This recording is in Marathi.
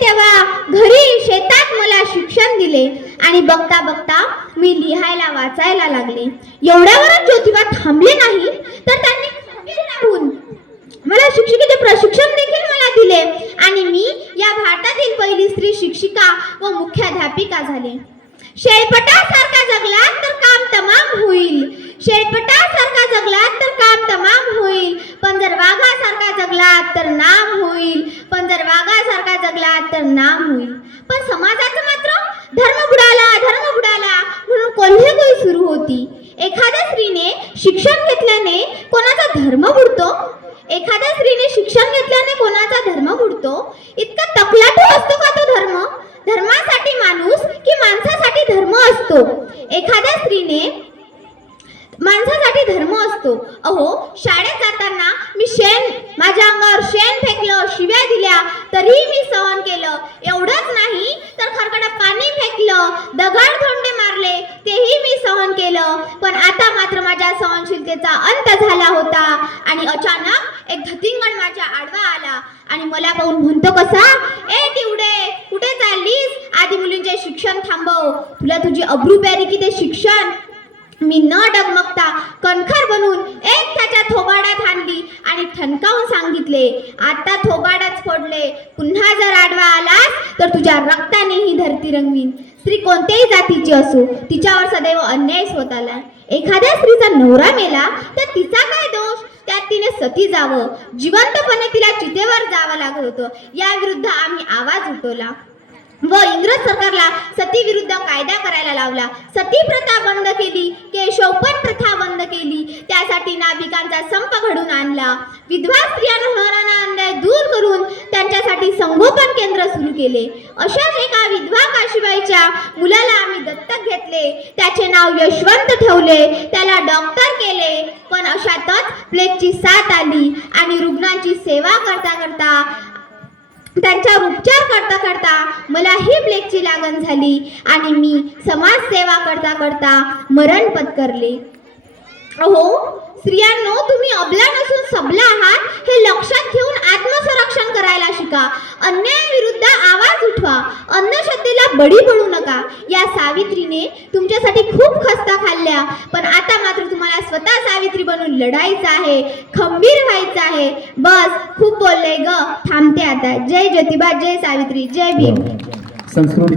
तेव्हा घरी शेतात मला शिक्षण दिले आणि बघता बघता मी लिहायला वाचायला लागले. एवढ्यावरच ज्योतिबा थांबले नाही तर त्यांनी मला शिक्षिकेचे प्रशिक्षण देखील मला दिले आणि मी या भारतातील पहिली स्त्री शिक्षिका व मुख्याध्यापिका झाले. शेळपटासारखा जगलात तर काम तमाम होईल. शेळपटासारखा जगलात तर काम तमाम होईल. पण जर वाघासारखा जगलात तर नाम होईल. जर वाघासारखा जगला तर नाम होईल. पण समाजाचं मात्र धर्म बुडाला धर्म बुडाला म्हणून कोल्हेगोई सुरू होती? एखाद्या स्त्रीने शिक्षण घेतल्याने कोणाचा धर्म बुडतो? एखाद्या स्त्रीने शिक्षण घेतल्याने कोणाचा धर्म बुडतो? इतका तकलाटू असतो का तो धर्म? धर्मासाठी माणूस की माणसासाठी धर्म असतो? एखाद्या स्त्रीने माणसासाठी धर्म असतो. अहो शाळेत जाताना मी शेण माझ्या अंगावर शिव्या दिल्या तरी मी सहन केलं. एवढंच नाही तर खरकट पाणी फेकलं दगड धोंडे मारले तेही मी सहन केलं. पण आता मात्र माझ्या सहनशीलतेचा अंत झाला होता. आणि अचानक एक धतिंगण माझ्या आडवा आला. आणि मला पाहून म्हणतो कसा? ए तिवडे कुठे चाललीस? आधी मुलींचे शिक्षण थांबव. तुला तुझी अब्रू प्यारी की ते शिक्षण मी न डगमगता कणखर सांगितले आता थोबाडच फोडले पुन्हा जर आडवा आलास तर तुझ्या रक्ताने ही धरती रंगवीन. स्त्री कोणत्याही जातीची असो तिच्यावर सदैव अन्याय होत आला एखाद्या स्त्रीचा नवरा मेला तर तिचा काय दोष? त्यात तिने सती जावं. जिवंतपणे तिला चितेवर जावं लागत होतं. या विरुद्ध आम्ही आवाज उठवला. व इंग्रज सरकारला सती विरुद्ध कायदा करायला लावला. सती प्रथा बंद केली. केशवपण प्रथा बंद केली. त्यासाठी नाभिकांचा संप घडून आणला. विधवा स्त्रियांना त्यांच्यासाठी संगोपन केंद्र सुरू केले. अशाच एका विधवा काशीबाईच्या मुलाला आम्ही दत्तक घेतले. त्याचे नाव यशवंत ठेवले. त्याला डॉक्टर केले. पण अशातच प्लेगची साथ आली आणि रुग्णांची सेवा करता करता त्यांच्यावर उपचार करता करता मला ही ब्लेकची लागण झाली आणि मी समाजसेवा करता करता मरण पत्करले. अहो स्त्रियांनो तुम्ही अबला नसून सबला आहात हे श्रद्धेला बळी पडू नका. या सावित्रीने तुमच्यासाठी खूप खस्ता खाल्ल्या. पण आता मात्र तुम्हाला स्वतः सावित्री बनून लढायचं आहे. खंबीर व्हायचं आहे. बस खूप बोलले ग. थांबते आता. जय ज्योतिबा जय सावित्री. जय भीम. संस्कृती